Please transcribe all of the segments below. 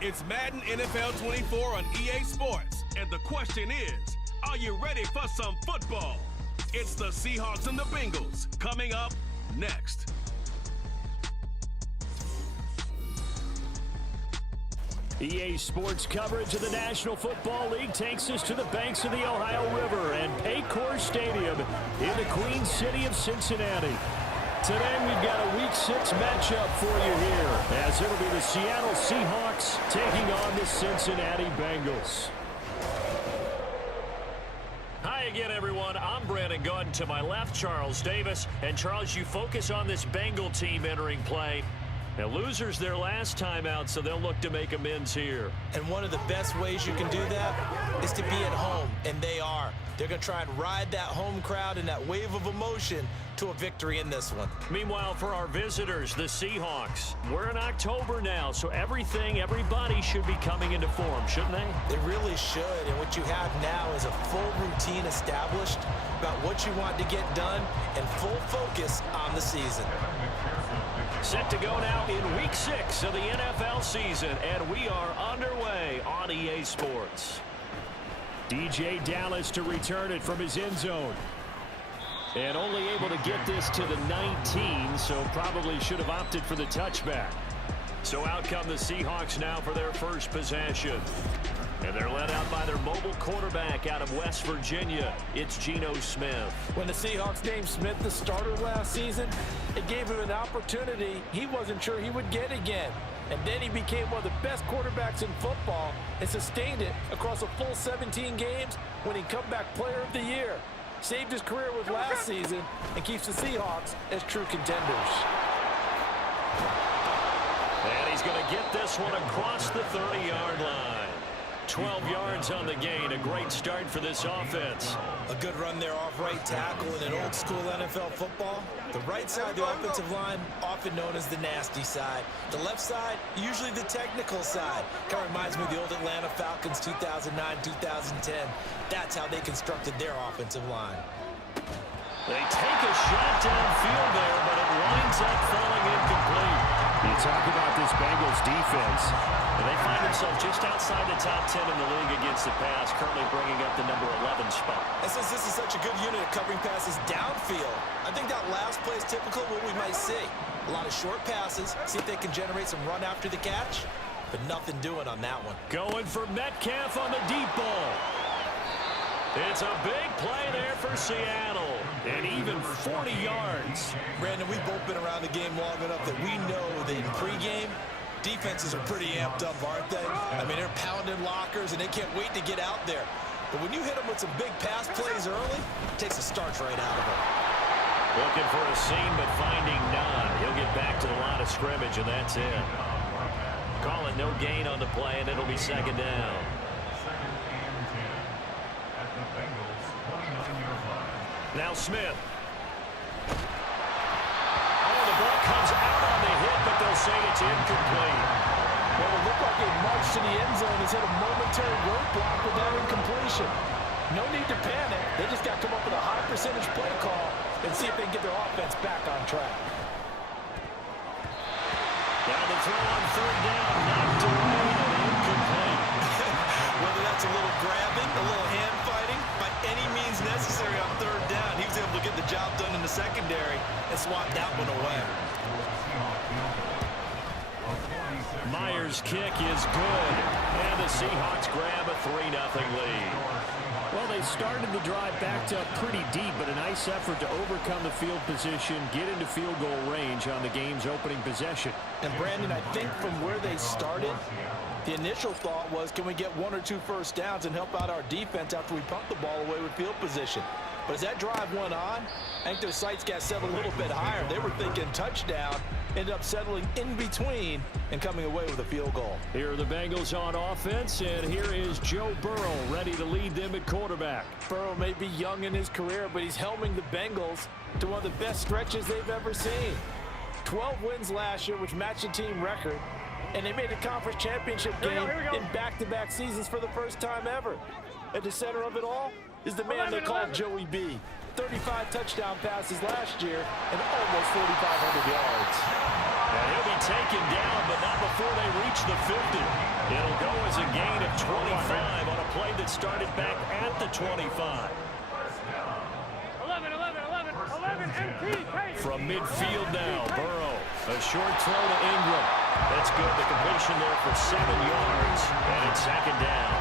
It's Madden NFL 24 on EA Sports. And the question is, are you ready for some football? It's the Seahawks and the Bengals coming up next. EA Sports coverage of the National Football League takes us to the banks of the Ohio River and Paycor Stadium in the Queen City of Cincinnati. Today we've got a Week 6 matchup for you here, as it'll be the Seattle Seahawks taking on the Cincinnati Bengals. Hi again, everyone. I'm Brandon Gordon. To my left, Charles Davis. And Charles, you focus on this Bengal team entering play. Now, losers their last time out, so they'll look to make amends here. And one of the best ways you can do that is to be at home, and they are. They're going to try and ride that home crowd and that wave of emotion to a victory in this one. Meanwhile, for our visitors, the Seahawks, we're in October now, so everybody should be coming into form, shouldn't they? They really should, and what you have now is a full routine established about what you want to get done and full focus on the season. Set to go now in Week 6 of the NFL season, and we are underway on EA Sports. DJ Dallas to return it from his end zone. And only able to get this to the 19, so probably should have opted for the touchback. So out come the Seahawks now for their first possession. And they're led out by their mobile quarterback out of West Virginia. It's Geno Smith. When the Seahawks named Smith the starter last season, it gave him an opportunity he wasn't sure he would get again. And then he became one of the best quarterbacks in football and sustained it across a full 17 games, winning comeback player of the year. Saved his career with last season and keeps the Seahawks as true contenders. And he's going to get this one across the 30-yard line. 12 yards on the gain. A great start for this offense. A good run there off right tackle in an old-school NFL football. The right side of the offensive line, often known as the nasty side. The left side, usually the technical side. Kind of reminds me of the old Atlanta Falcons 2009-2010. That's how they constructed their offensive line. They take a shot downfield there, but it winds up falling incomplete. You talk about this Bengals defense. And they find themselves just outside the top 10 in the league against the pass, currently bringing up the number 11 spot. And since this is such a good unit of covering passes downfield, I think that last play is typical of what we might see. A lot of short passes, see if they can generate some run after the catch, but nothing doing on that one. Going for Metcalf on the deep ball. It's a big play there for Seattle, and even 40 yards. Brandon, we've both been around the game long enough that we know that in pregame, defenses are pretty amped up, aren't they? I mean, they're pounding lockers, and they can't wait to get out there. But when you hit them with some big pass plays early, it takes the starch right out of them. Looking for a seam, but finding none. He'll get back to the line of scrimmage, and that's it. Call it no gain on the play, and it'll be second down. Now Smith. Oh, the ball comes out on the hit, but they'll say it's incomplete. Well, it looked like a march to the end zone has hit a momentary roadblock with that incompletion. No need to panic. They just got to come up with a high percentage play call and see if they can get their offense back on track. Now the throw on third down, knocked away and incomplete. Whether that's a little grabbing, a little hand fighting, by any means necessary on third down, he was able to get the job done in the secondary and swat that one away. Myers' kick is good, and the Seahawks grab a 3-0 lead. Well, they started the drive backed up pretty deep, but a nice effort to overcome the field position, get into field goal range on the game's opening possession. And Brandon, I think from where they started, the initial thought was, can we get 1 or 2 first downs and help out our defense after we pump the ball away with field position? But as that drive went on, I think their sights got set a little bit higher. They were thinking touchdown, ended up settling in between and coming away with a field goal. Here are the Bengals on offense, and here is Joe Burrow ready to lead them at quarterback. Burrow may be young in his career, but he's helming the Bengals to one of the best stretches they've ever seen. 12 wins last year, which matched the team record, and they made the conference championship game in back-to-back seasons for the first time ever. At the center of it all is the man they call Joey B. 35 touchdown passes last year and almost 4,500 yards. And he'll be taken down, but not before they reach the 50. It'll go as a gain of 25 on a play that started back at the 25. 11, MT. From midfield now, Burrow. A short throw to Ingram. That's good. The completion there for 7 yards. And it's second down.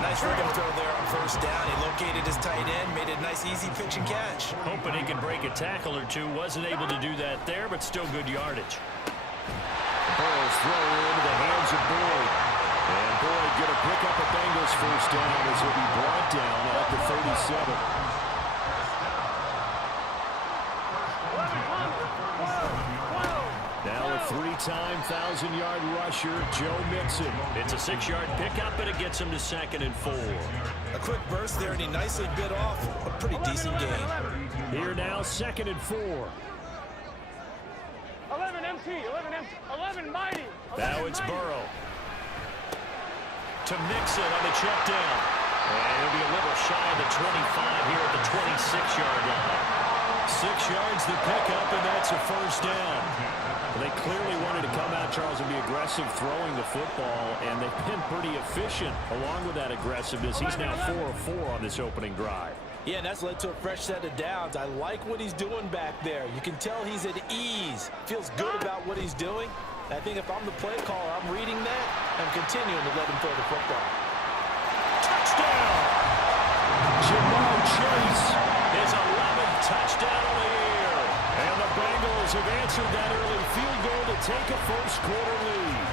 Nice rhythm throw there on first down. He located his tight end, made a nice easy pitch and catch. Hoping he can break a tackle or two. Wasn't able to do that there, but still good yardage. Burrow's throw into the hands of Boyd. And Boyd going to pick up a Bengals first down as he'll be brought down at the 37. Now a 3-time 1,000-yard rusher, Joe Mixon. It's a 6-yard pickup, but it gets him to 2nd and 4. A quick burst there, and he nicely bit off a pretty decent gain. Here now, 2nd and 4. 11 MT, 11 mighty. Now it's Burrow. To Mixon on the check down. And he'll be a little shy of the 25 here at the 26-yard line. 6 yards the pickup, and that's a first down. They clearly wanted to come out, Charles, and be aggressive throwing the football, and they've been pretty efficient along with that aggressiveness. He's now 4 of 4 on this opening drive. Yeah, and that's led to a fresh set of downs. I like what he's doing back there. You can tell he's at ease. Feels good about what he's doing. I think if I'm the play caller, I'm reading that and continuing to let him throw the football. Touchdown! Jamar Chase, his 11th touchdown of the year. And the Bengals have answered that early field goal to take a first-quarter lead.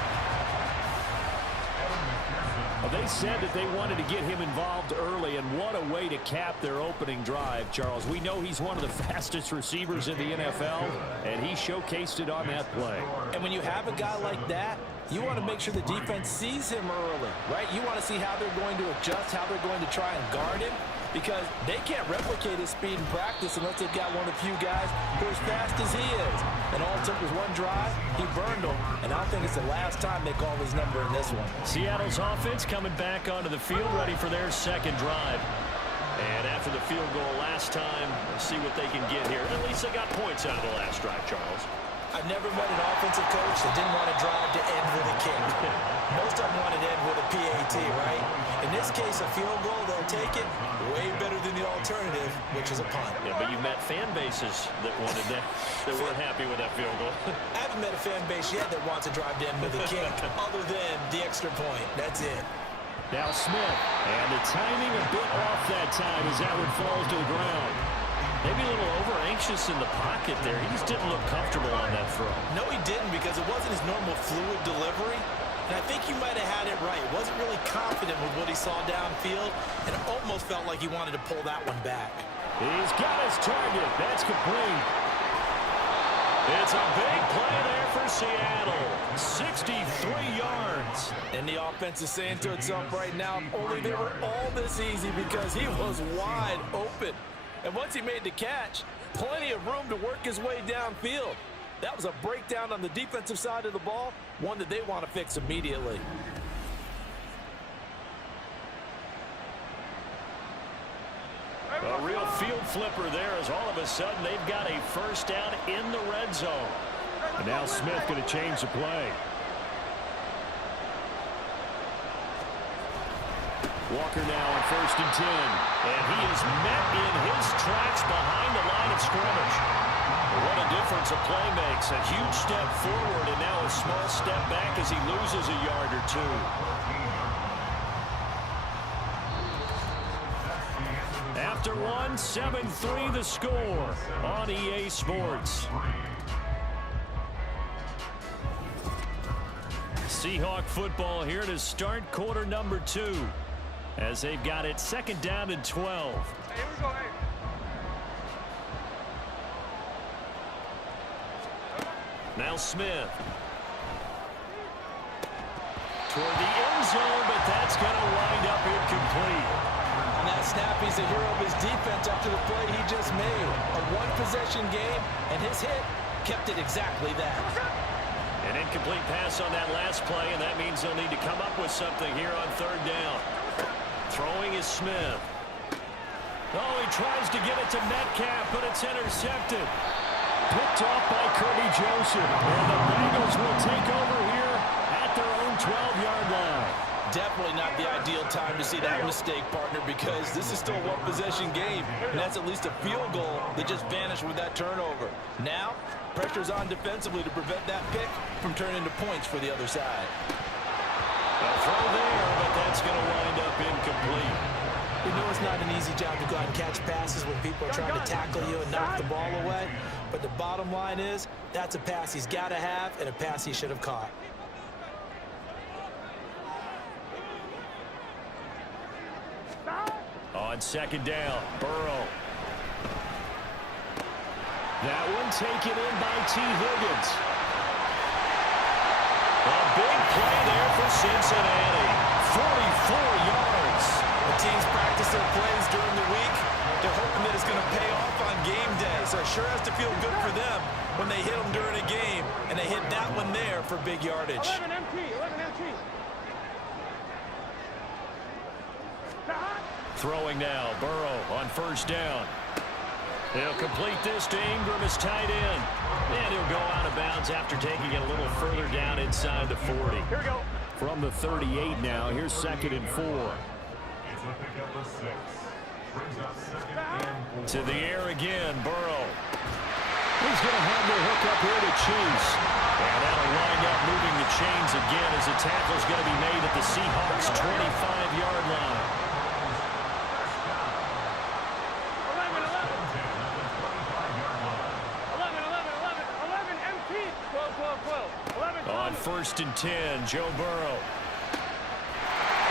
Well, they said that they wanted to get him involved early, and what a way to cap their opening drive, Charles. We know he's one of the fastest receivers in the NFL, and he showcased it on that play. And when you have a guy like that, you want to make sure the defense sees him early, right? You want to see how they're going to adjust, how they're going to try and guard him, because they can't replicate his speed in practice unless they've got one of the few guys who are as fast as he is. And all it took was one drive. He burned them, and I don't think it's the last time they call his number in this one. Seattle's offense coming back onto the field, ready for their second drive. And after the field goal last time, we'll see what they can get here. At least they got points out of the last drive, Charles. I've never met an offensive coach that didn't want to drive to end with a kick. Most of them wanted to end with a PAT, right? In this case, a field goal, they'll take it way better than the alternative, which is a punt. Yeah, but you met fan bases that wanted that, that weren't happy with that field goal. I haven't met a fan base yet that wants to drive to end with a kick other than the extra point. That's it. Now Smith, and the timing a bit off that time as that one falls to the ground. Maybe a little over-anxious in the pocket there. He just didn't look comfortable on that throw. No, he didn't, because it wasn't his normal fluid delivery. And I think he might have had it right. Wasn't really confident with what he saw downfield, and it almost felt like he wanted to pull that one back. He's got his target. That's complete. It's a big play there for Seattle. 63 yards. And the offense is saying to itself right now, only they were all this easy because he was wide open. And once he made the catch, plenty of room to work his way downfield. That was a breakdown on the defensive side of the ball, one that they want to fix immediately. A real field flipper there as all of a sudden they've got a first down in the red zone. And now Smith going to change the play. Walker now on 1st and 10. And he is met in his tracks behind the line of scrimmage. What a difference a play makes. A huge step forward and now a small step back as he loses a yard or two. After one, 7-3 the score on EA Sports. Seahawk football here to start quarter number 2. As they've got it 2nd down and 12. Hey, here we go, hey. Now Smith. Toward the end zone, but that's going to wind up incomplete. On that snap, he's a hero of his defense after the play he just made. A one-possession game, and his hit kept it exactly that. An incomplete pass on that last play, and that means they'll need to come up with something here on 3rd down. Throwing is Smith. Oh, he tries to get it to Metcalf, but it's intercepted. Picked off by Kirby Joseph. And the Bengals will take over here at their own 12-yard line. Definitely not the ideal time to see that mistake, partner, because this is still a one-possession game, and that's at least a field goal that just vanished with that turnover. Now, pressure's on defensively to prevent that pick from turning into points for the other side. A throw there, but that's going to wind up incomplete. We know it's not an easy job to go out and catch passes when people are trying to tackle you and knock the ball away, but the bottom line is that's a pass he's got to have and a pass he should have caught. On second down, Burrow. That one taken in by T. Higgins. A big play there for Cincinnati. 44 yards. The teams practice their plays during the week. They're hoping that it's going to pay off on game day, so it sure has to feel good for them when they hit them during a game, and they hit that one there for big yardage. 11 MT, 11 MT. Throwing now, Burrow on first down. He'll complete this to Ingram, his tight end. And he'll go out of bounds after taking it a little further down inside the 40. Here we go. From the 38 now, here's 2nd and 4. To the air again, Burrow. He's going to have the hook up here to Chase. And that'll wind up moving the chains again as the tackle's going to be made at the Seahawks' 25-yard line. 11 MT. 12. On 1st and 10, Joe Burrow.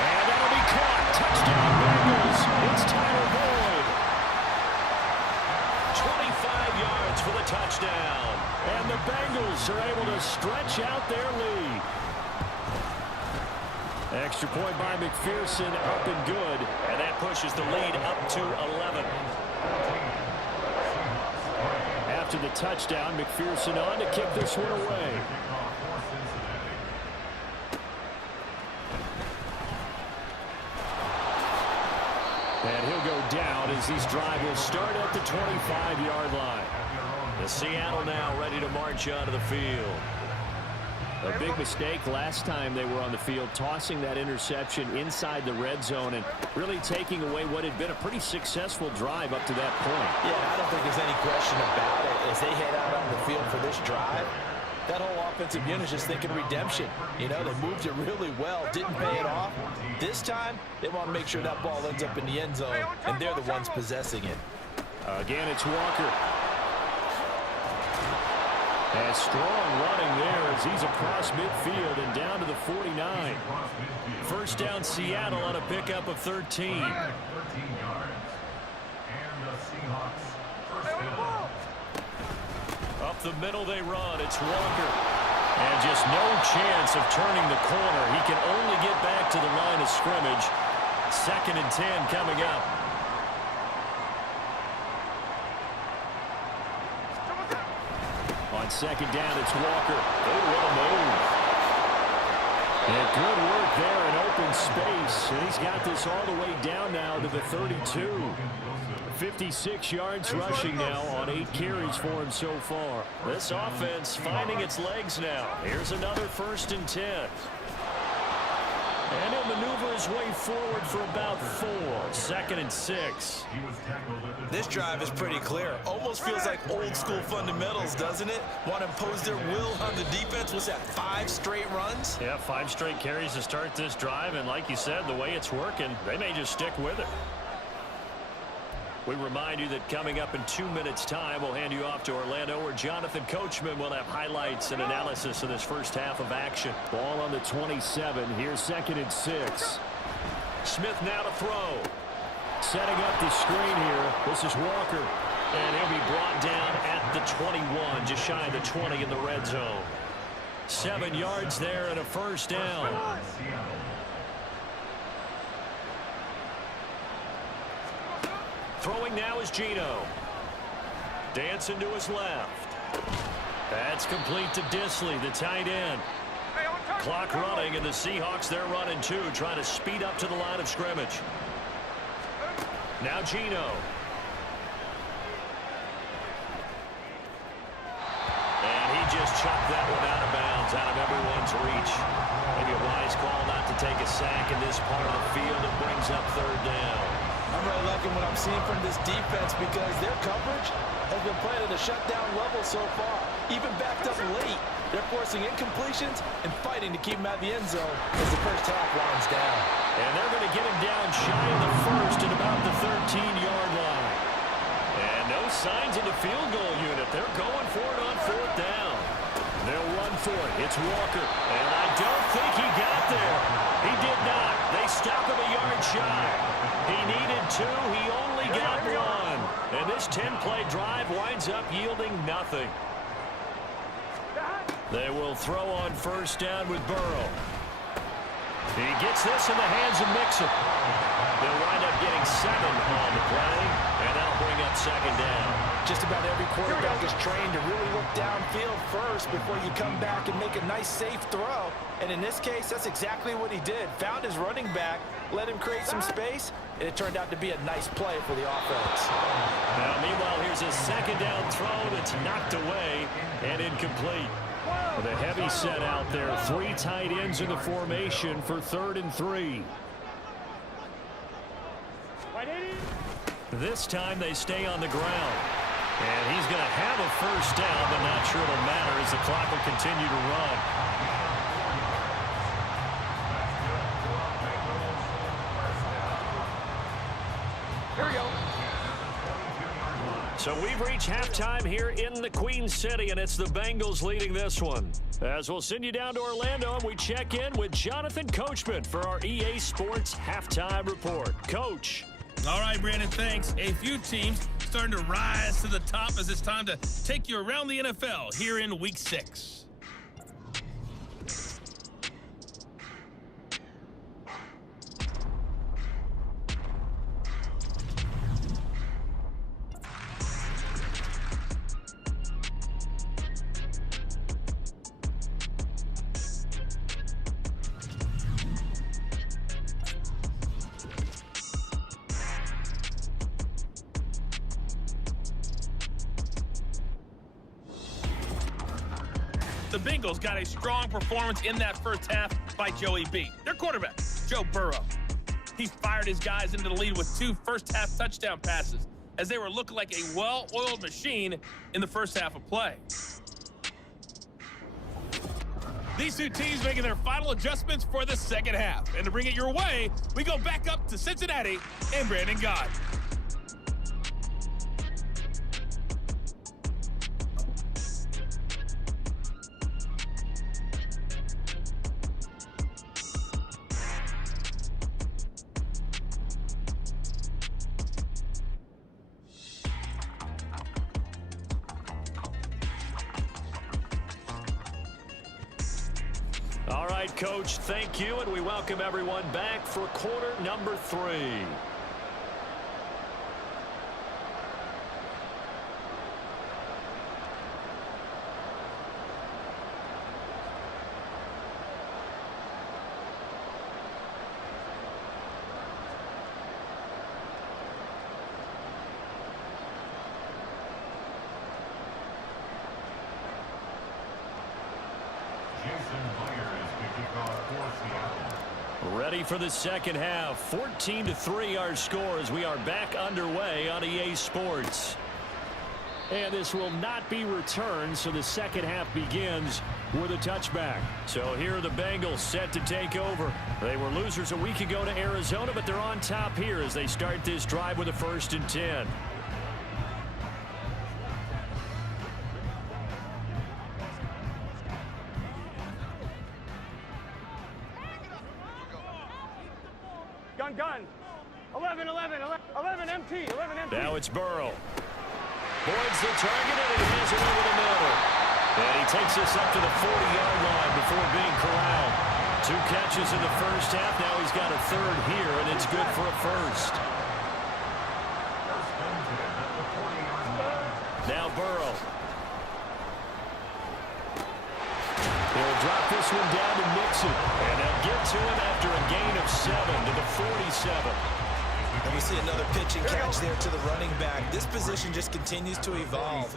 And that'll be caught. Touchdown, Bengals. It's Tyler Boyd. 25 yards for the touchdown. And the Bengals are able to stretch out their lead. Extra point by McPherson, up and good. And that pushes the lead up to 11. After the touchdown, McPherson on to kick this one away. And he'll go down as these drive will start at the 25-yard line. The Seattle now ready to march onto the field. A big mistake last time they were on the field, tossing that interception inside the red zone and really taking away what had been a pretty successful drive up to that point. Yeah, I don't think there's any question about it. As they head out on the field for this drive, that whole offensive unit is just thinking redemption. You know, they moved it really well, didn't pay it off. This time, they want to make sure that ball ends up in the end zone, and they're the ones possessing it. Again, it's Walker. And strong running there as he's across midfield and down to the 49. First down, Seattle on a pickup of 13. Up the middle they run. It's Walker. And just no chance of turning the corner. He can only get back to the line of scrimmage. 2nd and 10 coming up. On second down, it's Walker. Oh, what a move. And good work there in open space. And he's got this all the way down now to the 32. 56 yards rushing now on 8 carries for him so far. This offense finding its legs now. Here's another 1st and 10. And he'll maneuver his way forward for about 4. 2nd and 6. This drive is pretty clear. Almost feels like old school fundamentals, doesn't it? Want to impose their will on the defense. What's that, 5 straight runs? Yeah, 5 straight carries to start this drive. And like you said, the way it's working, they may just stick with it. We remind you that coming up in 2 minutes' time, we'll hand you off to Orlando, where Jonathan Coachman will have highlights and analysis of this first half of action. Ball on the 27. Here's 2nd and 6. Smith now to throw. Setting up the screen here. This is Walker. And he'll be brought down at the 21, just shy of the 20 in the red zone. 7 yards there and a first down. Throwing now is Geno. Dancing to his left. That's complete to Disley, the tight end. Clock running, and the Seahawks, they're running too, trying to speed up to the line of scrimmage. Now Geno. just chucked that one out of bounds, out of everyone's reach. Maybe a wise call not to take a sack in this part of the field. It brings up third down. I'm really liking what I'm seeing from this defense because their coverage has been playing at a shutdown level so far. Even backed up late, they're forcing incompletions and fighting to keep him out of the end zone as the first half winds down. And they're going to get him down shy of the first at about the 13-yard line. And no signs of the field goal unit. They're going for it on fourth down. They'll run for it. It's Walker. And I don't think he got there. He did not. They stop him a yard shy. He needed two. He only got one. And this 10-play drive winds up yielding nothing. They will throw on first down with Burrow. He gets this in the hands of Mixon. They'll wind up getting 7 on the play, and that'll bring up second down. Just about every quarterback is trained to really look downfield first before you come back and make a nice, safe throw. And in this case, that's exactly what he did. Found his running back, let him create some space, and it turned out to be a nice play for the offense. Now, meanwhile, here's a second down throw that's knocked away and incomplete. With a heavy set out there, 3 tight ends in the formation for 3rd and 3. This time they stay on the ground. And he's going to have a first down, but not sure it'll matter as the clock will continue to run. Here we go. So we've reached halftime here in the Queen City, and it's the Bengals leading this one. As we'll send you down to Orlando, and we check in with Jonathan Coachman for our EA Sports Halftime Report. Coach. All right, Brandon, thanks. A few teams starting to rise to the top as it's time to take you around the NFL here in Week 6. The Bengals got a strong performance in that first half by Joey B. Their quarterback, Joe Burrow. He fired his guys into the lead with 2 first-half touchdown passes as they were looking like a well-oiled machine in the first half of play. These 2 teams making their final adjustments for the second half. And to bring it your way, we go back up to Cincinnati and Brandon Gott. All right, Coach, thank you, and we welcome everyone back for quarter number 3. Ready for the second half. 14-3 our score as we are back underway on EA Sports. And this will not be returned, so the second half begins with a touchback. So here are the Bengals set to take over. They were losers a week ago to Arizona, but they're on top here as they start this drive with a 1st and 10. Gun. 11 MT. Now it's Burrow. Boyd's the target, and he has it over the middle. And he takes us up to the 40-yard line before being corralled. 2 catches in the first half. Now he's got a 3rd here, and it's good for a 1st. Now Burrow. He'll drop this one down to Mixon. And they'll get to him after a gain of 7 to the 47. And we see another pitch and catch there to the running back. This position just continues to evolve.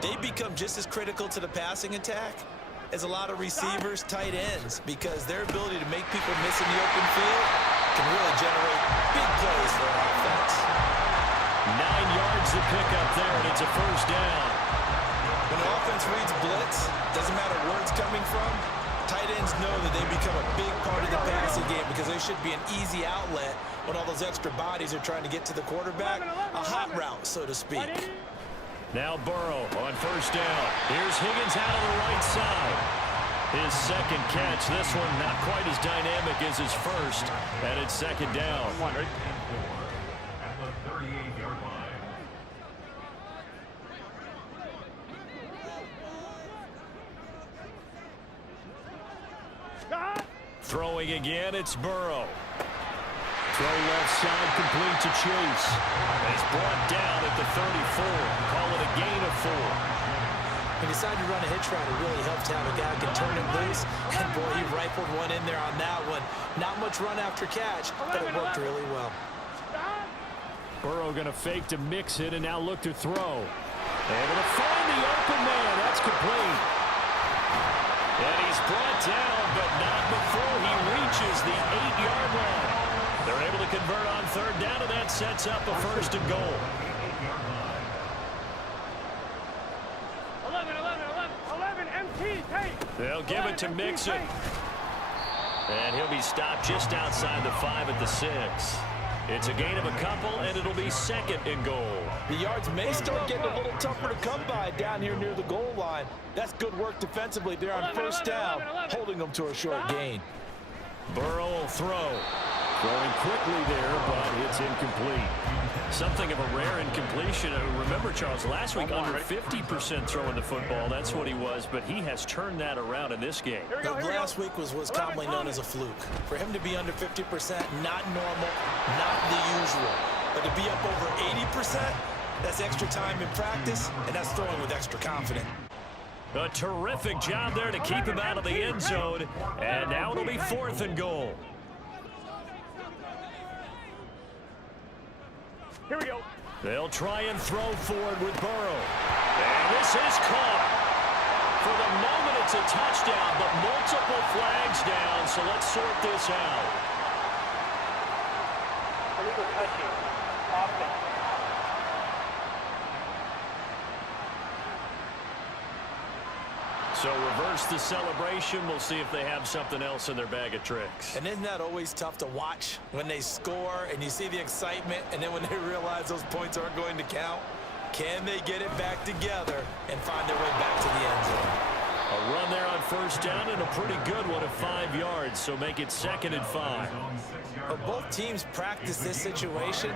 They become just as critical to the passing attack as a lot of receivers, tight ends, because their ability to make people miss in the open field can really generate big plays for an offense. 9 yards to pick up there, and it's a first down. When the offense reads blitz, doesn't matter where it's coming from, tight ends know that they become a big part of the passing game because there should be an easy outlet when all those extra bodies are trying to get to the quarterback. A hot route, so to speak. Now Burrow on first down. Here's Higgins out of the right side. His second catch. This one not quite as dynamic as his first, and it's second down. Throwing again, it's Burrow. Throw left side, complete to Chase. He's brought down at the 34. Call it a gain of 4. He decided to run a hitch route. It really helped to have a guy who can turn him loose. And boy, he rifled one in there on that one. Not much run after catch, but it worked really well. Burrow going to fake to mix it and now look to throw. Able to find the open man. That's complete. And he's brought down, but not before he reaches the 8-yard line. They're able to convert on third down, and that sets up a first and goal. 11, MT, take. They'll give it to Mixon. And he'll be stopped just outside the 5 at the 6. It's a gain of a couple, and it'll be second and goal. The yards may start getting a little tougher to come by down here near the goal line. That's good work defensively there on first down, holding them to a short gain. Burrow will throw. Throwing quickly there, but it's incomplete. Something of a rare incompletion. Remember, Charles, last week under 50% throwing the football. That's what he was, but he has turned that around in this game. Last week was what's commonly known as a fluke. For him to be under 50%, not normal, not the usual. But to be up over 80%, that's extra time in practice, and that's throwing with extra confidence. A terrific job there to keep him out of the end zone, and now it'll be fourth and goal. Here we go. They'll try and throw forward with Burrow. And this is caught. For the moment, it's a touchdown, but multiple flags down, so let's sort this out. Illegal touching. Offense. So reverse the celebration. We'll see if they have something else in their bag of tricks. And isn't that always tough to watch when they score and you see the excitement, and then when they realize those points aren't going to count? Can they get it back together and find their way back to the end zone? A run there on first down and a pretty good one at 5 yards, so make it second and 5. But both teams practice this situation,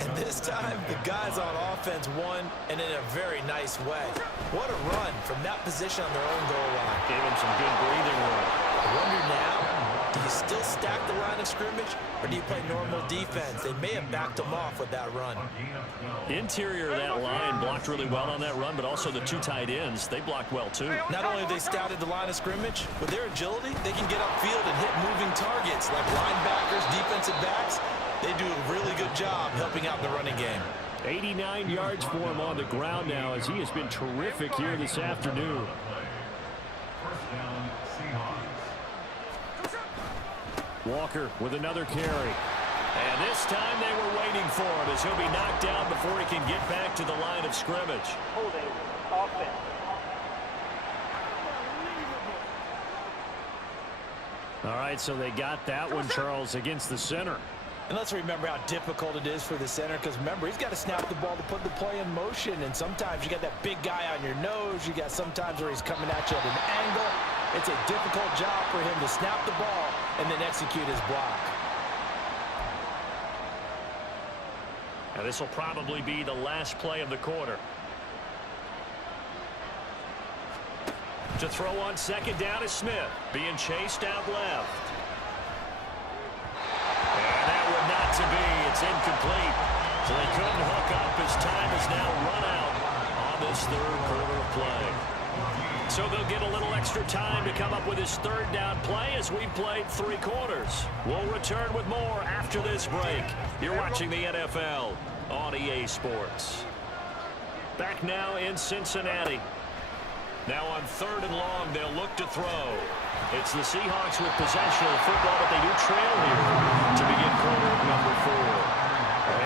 and this time the guys on offense won, and in a very nice way. What a run from that position on their own goal line. Gave them some good breathing room. I wonder now, do you still stack the line of scrimmage, or do you play normal defense? They may have backed them off with that run. Interior of that line blocked really well on that run, but also the 2 tight ends, they blocked well too. Not only have they scouted the line of scrimmage, with their agility, they can get upfield and hit moving targets like linebackers, defensive backs. They do a really good job helping out the running game. 89 yards for him on the ground now, as he has been terrific here this afternoon. Walker with another carry. And this time they were waiting for him, as he'll be knocked down before he can get back to the line of scrimmage. Holding. Offense. All right, so they got that one, Charles, against the center. And let's remember how difficult it is for the center, because remember, he's got to snap the ball to put the play in motion, and sometimes you got that big guy on your nose. You got sometimes where he's coming at you at an angle. It's a difficult job for him to snap the ball and then execute his block. Now this will probably be the last play of the quarter. To throw on second down is Smith, being chased out left. And that would not to be. It's incomplete. So they couldn't hook up as time is now run out on this third quarter of play. So they'll get a little extra time to come up with his third down play as we've played 3 quarters. We'll return with more after this break. You're watching the NFL on EA Sports. Back now in Cincinnati. Now on 3rd and long, they'll look to throw. It's the Seahawks with possession of the football, but they do trail here to begin quarter number 4.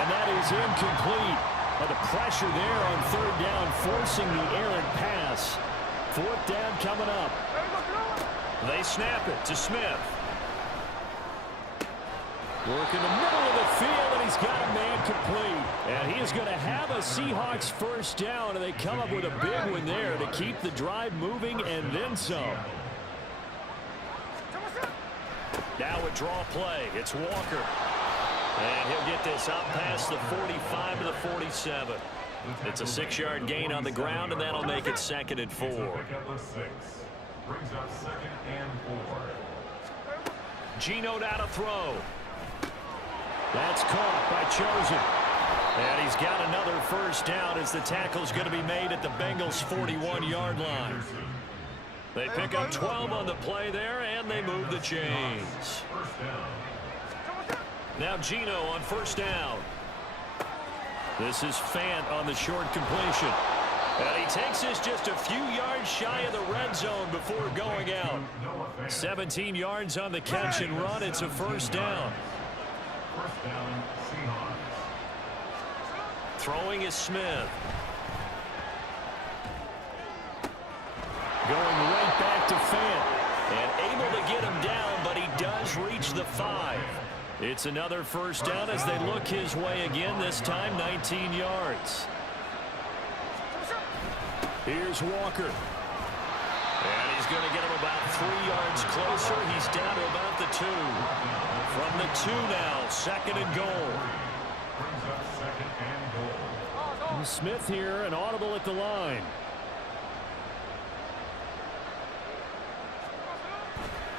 And that is incomplete. But the pressure there on 3rd down, forcing the errant pass. 4th down coming up. They snap it to Smith. Work in the middle of the field, and he's got a man complete. And he is going to have a Seahawks first down, and they come up with a big one there to keep the drive moving and then some. Now a draw play. It's Walker. And he'll get this up past the 45 to the 47. It's a 6-yard gain on the ground, and that'll make it 2nd and 4. Brings up 2nd and 4. Geno now to throw. That's caught by Chosen. And he's got another first down as the tackle's going to be made at the Bengals' 41-yard line. They pick up 12 on the play there, and they move the chains. Now Geno on first down. This is Fant on the short completion. And he takes this just a few yards shy of the red zone before going out. 17 yards on the catch and run. It's a first down. First down, Seahawks. Throwing is Smith. Going right back to Fant. And able to get him down, but he does reach the 5. It's another first down as they look his way again, this time 19 yards. Here's Walker. And he's going to get him about 3 yards closer. He's down to about the 2. From the 2 now, 2nd and goal. Brings up 2nd and goal. And Smith here, an audible at the line.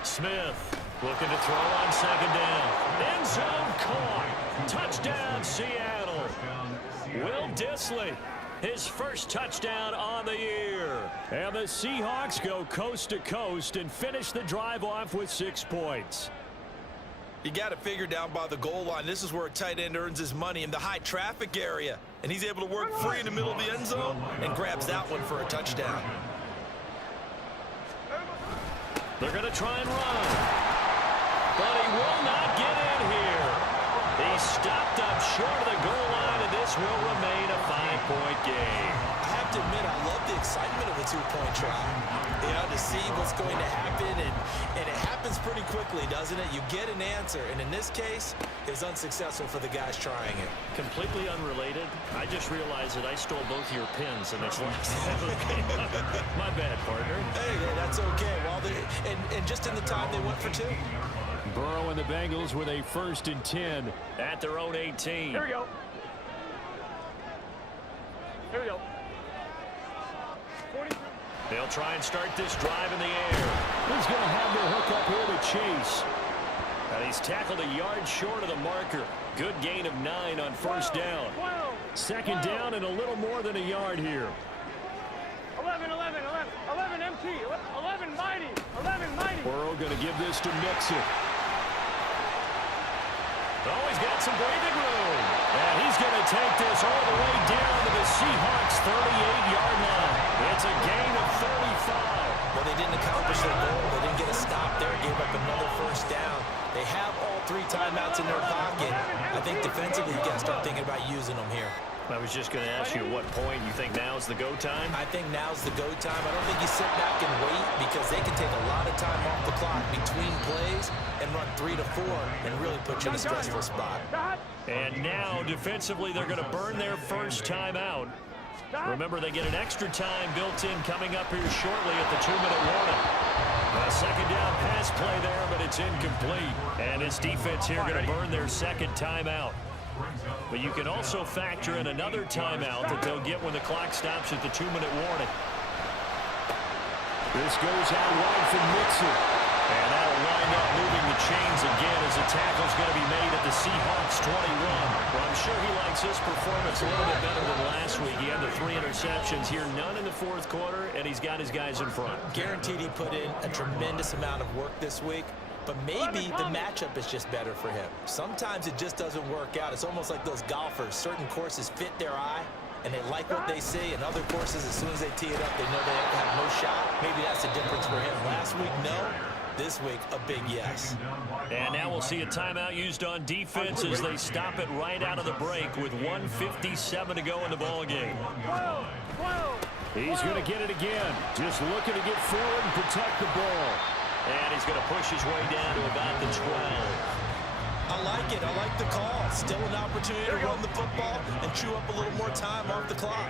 Smith looking to throw on 2nd down. End zone caught. Touchdown, Seattle. Will Dissly, his first touchdown on the year. And the Seahawks go coast to coast and finish the drive off with 6 points. You got it figured down by the goal line. This is where a tight end earns his money, in the high traffic area. And he's able to work free in the middle of the end zone and grabs that one for a touchdown. They're going to try and run. But he will not get in here. He's stopped up short of the goal line, and this will remain a 5-point game. I have to admit, I love the excitement of a 2-point try. You know, to see what's going to happen, and it happens pretty quickly, doesn't it? You get an answer, and in this case, it's unsuccessful for the guys trying it. Completely unrelated. I just realized that I stole both your pins in this last game. My bad, partner. Hey, that's okay. Well, and just in the time they went for 2. Burrow and the Bengals with a 1st and 10 at their own 18. Here we go. Here we go. 43. They'll try and start this drive in the air. He's going to have the hook up here to Chase. And he's tackled a yard short of the marker. Good gain of 9 on first down. 2nd down and a little more than a yard here. 11 MT, 11 mighty, 11 mighty. Burrow going to give this to Mixon. Oh, he's got some breathing room. And he's going to take this all the way down to the Seahawks' 38-yard line. It's a gain of 35. Well, they didn't accomplish their goal. They didn't get a stop there, gave up another first down. They have all 3 timeouts in their pocket. I think defensively, you got to start thinking about using them here. I was just going to ask you at what point you think now's the go time? I think now's the go time. I don't think you sit back and wait, because they can take a lot of time off the clock between plays and run 3 to 4 and really put you in a stressful spot. And now, defensively, they're going to burn their first timeout. Remember, they get an extra time built in coming up here shortly at the 2-minute warning. A 2nd down pass play there, but it's incomplete. And this defense here going to burn their 2nd timeout. But you can also factor in another timeout that they'll get when the clock stops at the 2-minute warning. This goes out wide for Mixon. And that'll wind up moving the chains again as the tackle's going to be made at the Seahawks 21. Well, I'm sure he likes his performance a little bit better than last week. He had the 3 interceptions here, none in the fourth quarter, and he's got his guys in front. Guaranteed he put in a tremendous amount of work this week, but maybe the matchup is just better for him. Sometimes it just doesn't work out. It's almost like those golfers. Certain courses fit their eye, and they like what they see, and other courses, as soon as they tee it up, they know they have no shot. Maybe that's the difference for him. Last week, no. This week, a big yes. And now we'll see a timeout used on defense as they stop it right out of the break with 1:57 to go in the ballgame. He's going to get it again. Just looking to get forward and protect the ball. And he's going to push his way down to about the 12. I like it. I like the call. Still an opportunity to run the football and chew up a little more time off the clock.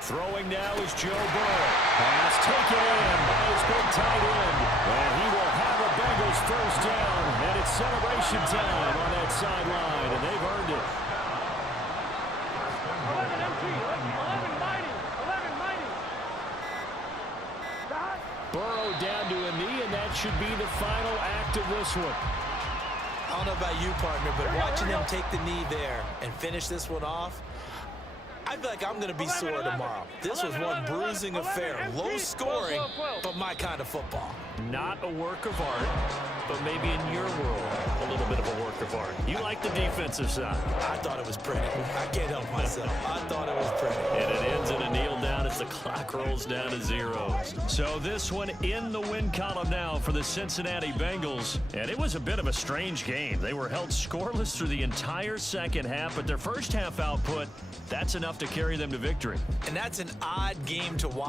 Throwing now is Joe Burrow. Pass taken in by his big tight end. And he will have a Bengals first down. And it's celebration time on that sideline. And they've earned it. 11 empty. 11 mighty. 11 mighty. Burrow down to a knee, and that should be the final act of this one. I don't know about you, partner, but watching them take the knee there and finish this one off, I feel like I'm going to be sore tomorrow. This was one bruising affair. Low scoring, but my kind of football. Not a work of art, but maybe in your world, a little bit of a work of art. You like the defensive side. I thought it was pretty. I can't help myself. I thought it was pretty. And it ends in a kneel down as the clock rolls down to 0. So this one in the win column now for the Cincinnati Bengals. And it was a bit of a strange game. They were held scoreless through the entire second half, but their first half output, that's enough to carry them to victory. And that's an odd game to watch.